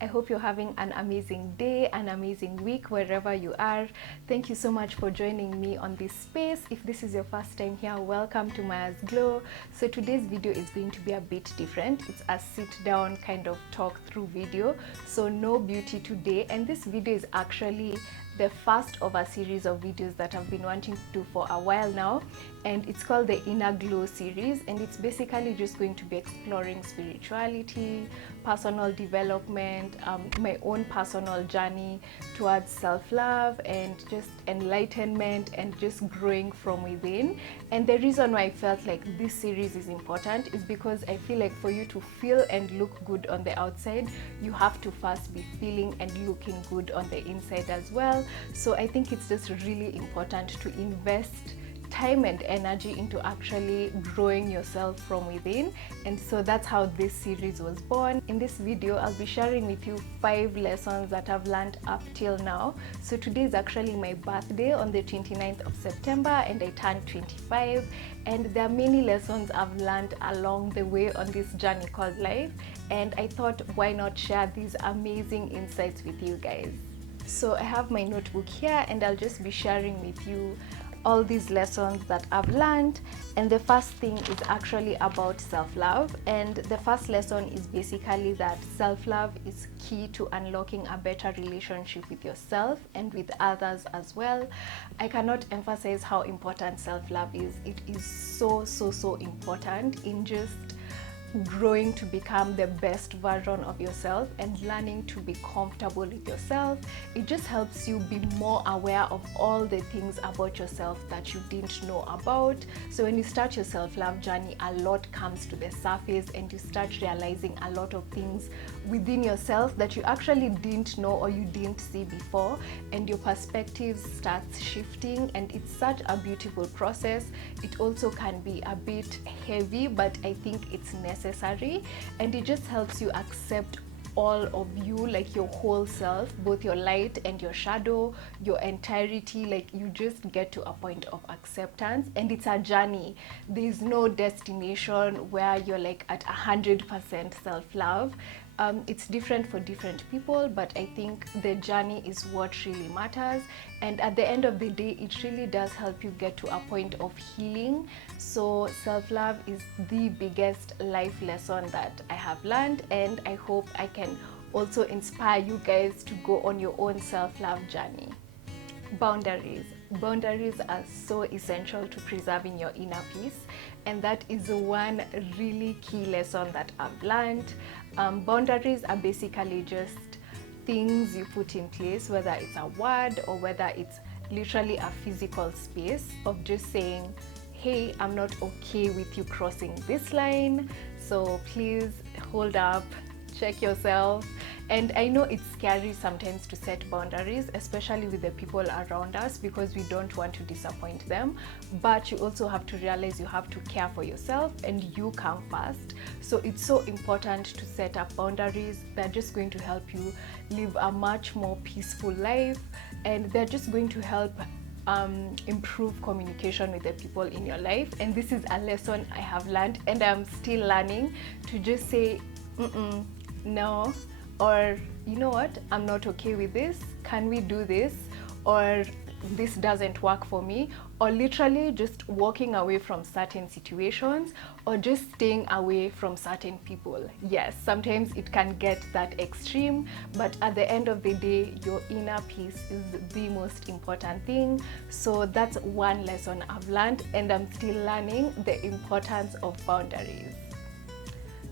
I hope you're having an amazing day, an amazing week, wherever you are. Thank you so much for joining me on this space. If this is your first time here, welcome to Maya's Glow. So today's video is going to be a bit different. It's a sit down kind of talk through video. So no beauty today. And this video is actually the first of a series of videos that I've been wanting to do for a while now, and it's called the Inner Glow series, and it's basically just going to be exploring spirituality, personal development, my own personal journey towards self-love and just enlightenment and just growing from within. And the reason why I felt like this series is important is because I feel like for you to feel and look good on the outside, you have to first be feeling and looking good on the inside as well. So I think it's just really important to invest time and energy into actually growing yourself from within. And so that's how this series was born. In this video, I'll be sharing with you 5 lessons that I've learned up till now. So today is actually my birthday on the 29th of September, and I turned 25. And there are many lessons I've learned along the way on this journey called life. And I thought, why not share these amazing insights with you guys? So I have my notebook here, and I'll just be sharing with you all these lessons that I've learned. And the first thing is actually about self-love, and the first lesson is basically that self-love is key to unlocking a better relationship with yourself and with others as well. I cannot emphasize how important self-love is. It is so important in just growing to become the best version of yourself and learning to be comfortable with yourself. It just helps you be more aware of all the things about yourself that you didn't know about. So when you start your self-love journey, a lot comes to the surface, and you start realizing a lot of things within yourself that you actually didn't know or you didn't see before, and your perspective starts shifting, and it's such a beautiful process. It also can be a bit heavy, but I think it's necessary, and it just helps you accept all of you, like your whole self, both your light and your shadow, your entirety. Like, you just get to a point of acceptance, and it's a journey. There's no destination where you're like at 100% self-love. It's different for different people, but I think the journey is what really matters. And at the end of the day, it really does help you get to a point of healing. So self-love is the biggest life lesson that I have learned, and I hope I can also inspire you guys to go on your own self-love journey. Boundaries. Boundaries are so essential to preserving your inner peace, and that is one really key lesson that I've learned. Boundaries are basically just things you put in place, whether it's a word or whether it's literally a physical space of just saying, hey, I'm not okay with you crossing this line, so please hold up, check yourself. And I know it's scary sometimes to set boundaries, especially with the people around us, because we don't want to disappoint them. But you also have to realize you have to care for yourself, and you come first. So it's so important to set up boundaries. They're just going to help you live a much more peaceful life, and they're just going to help improve communication with the people in your life. And this is a lesson I have learned, and I'm still learning to just say, no, or you know what, I'm not okay with this, can we do this, or this doesn't work for me, or literally just walking away from certain situations, or just staying away from certain people. Yes, sometimes it can get that extreme, but at the end of the day, your inner peace is the most important thing. So that's one lesson I've learned, and I'm still learning the importance of boundaries.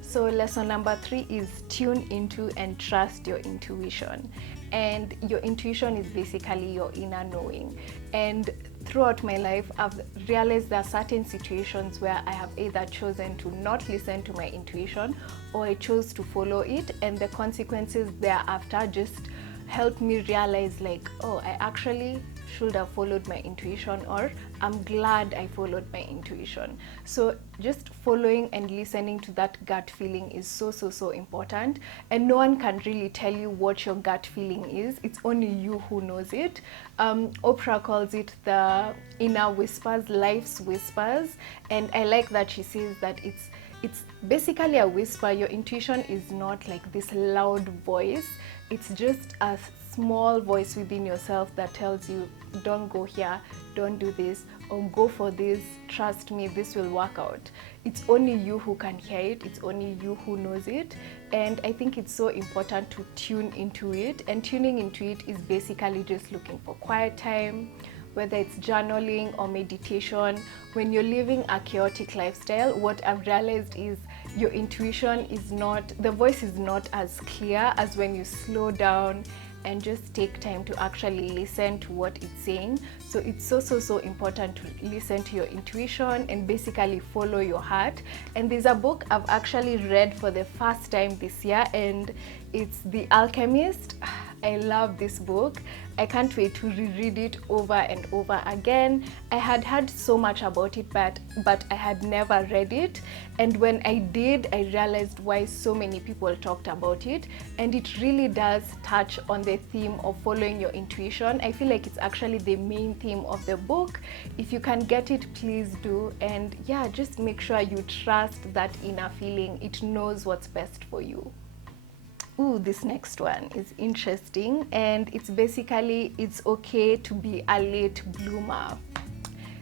So lesson number 3 is tune into and trust your intuition. And your intuition is basically your inner knowing. And throughout my life, I've realized there are certain situations where I have either chosen to not listen to my intuition, or I chose to follow it, and the consequences thereafter just helped me realize, like, oh, I actually should have followed my intuition, or I'm glad I followed my intuition. So just following and listening to that gut feeling is so important, and no one can really tell you what your gut feeling is. It's only you who knows it. Oprah calls it the inner whispers, life's whispers, and I like that she says that it's basically a whisper. Your intuition is not like this loud voice. It's just a small voice within yourself that tells you, don't go here, don't do this, or go for this, trust me, this will work out. It's only you who can hear it, it's only you who knows it. And I think it's so important to tune into it. And tuning into it is basically just looking for quiet time, whether it's journaling or meditation. When you're living a chaotic lifestyle, what I've realized is your intuition is not, the voice is not as clear as when you slow down and just take time to actually listen to what it's saying. So it's so important to listen to your intuition and basically follow your heart. And there's a book I've actually read for the first time this year, and it's The Alchemist. I love this book. I can't wait to reread it over and over again. I had heard so much about it, but I had never read it. And when I did, I realized why so many people talked about it. And it really does touch on the theme of following your intuition. I feel like it's actually the main theme of the book. If you can get it, please do. And yeah, just make sure you trust that inner feeling. It knows what's best for you. Ooh, this next one is interesting, and it's basically, it's okay to be a late bloomer.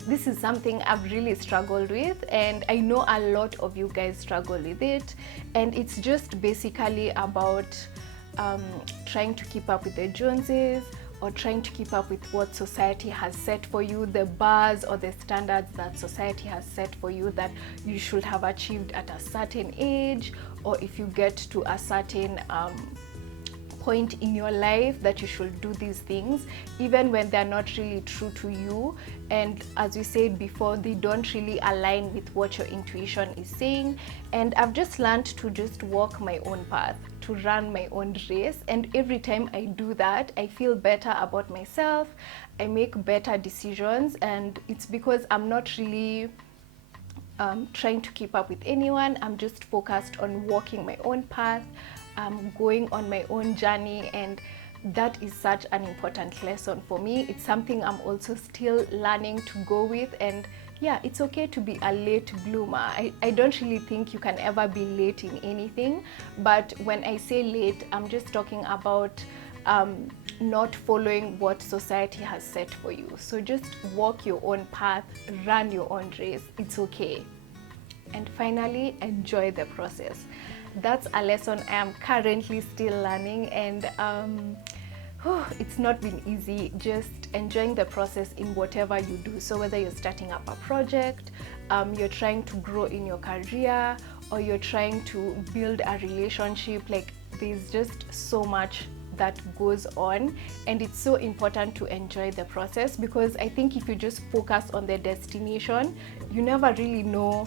This is something I've really struggled with, and I know a lot of you guys struggle with it. And it's just basically about trying to keep up with the Joneses, or trying to keep up with what society has set for you, the bars or the standards that society has set for you that you should have achieved at a certain age, or if you get to a certain point in your life that you should do these things, even when they're not really true to you. And as we said before, they don't really align with what your intuition is saying. And I've just learned to just walk my own path, to run my own race. And every time I do that, I feel better about myself. I make better decisions, and it's because I'm not really trying to keep up with anyone. I'm just focused on walking my own path, going on my own journey. And that is such an important lesson for me. It's something I'm also still learning to go with. And yeah, it's okay to be a late bloomer. I don't really think you can ever be late in anything, but when I say late, I'm just talking about not following what society has set for you. So just walk your own path, run your own race. It's okay. And finally, enjoy the process. That's a lesson I am currently still learning, and it's not been easy. Just enjoying the process in whatever you do. So whether you're starting up a project, you're trying to grow in your career, or you're trying to build a relationship, like there's just so much that goes on, and it's so important to enjoy the process, because I think if you just focus on the destination, you never really know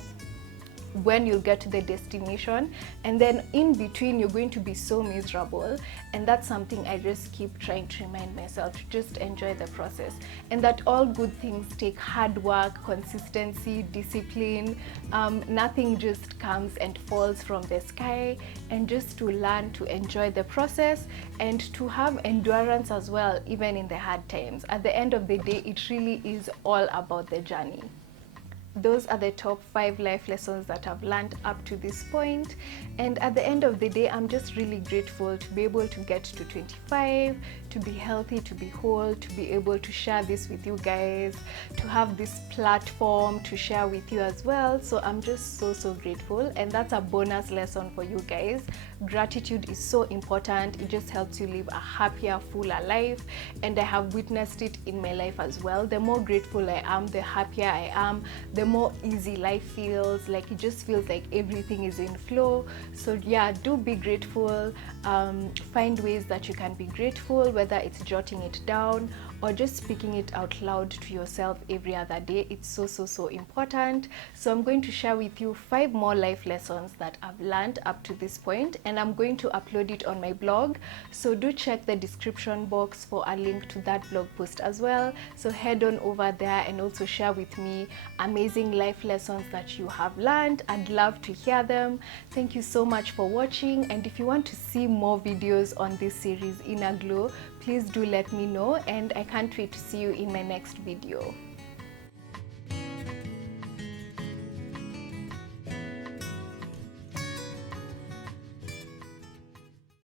when you'll get to the destination, and then in between you're going to be so miserable. And that's something I just keep trying to remind myself, to just enjoy the process, and that all good things take hard work, consistency, discipline. Nothing just comes and falls from the sky. And just to learn to enjoy the process and to have endurance as well, even in the hard times. At the end of the day, it really is all about the journey. Those are the top 5 life lessons that I've learned up to this point. And at the end of the day, I'm just really grateful to be able to get to 25, to be healthy, to be whole, to be able to share this with you guys, to have this platform to share with you as well. So I'm just so grateful, and that's a bonus lesson for you guys. Gratitude is so important. It just helps you live a happier, fuller life, and I have witnessed it in my life as well. The more grateful I am, the happier I am, the more easy life feels. Like it just feels like everything is in flow. So yeah, do be grateful. Find ways that you can be grateful, whether it's jotting it down or just speaking it out loud to yourself every other day. It's so important. So I'm going to share with you 5 more life lessons that I've learned up to this point, and I'm going to upload it on my blog. So do check the description box for a link to that blog post as well. So head on over there and also share with me amazing life lessons that you have learned. I'd love to hear them. Thank you so much for watching, and if you want to see more videos on this series, Inner Glow, please do let me know, and I can't wait to see you in my next video.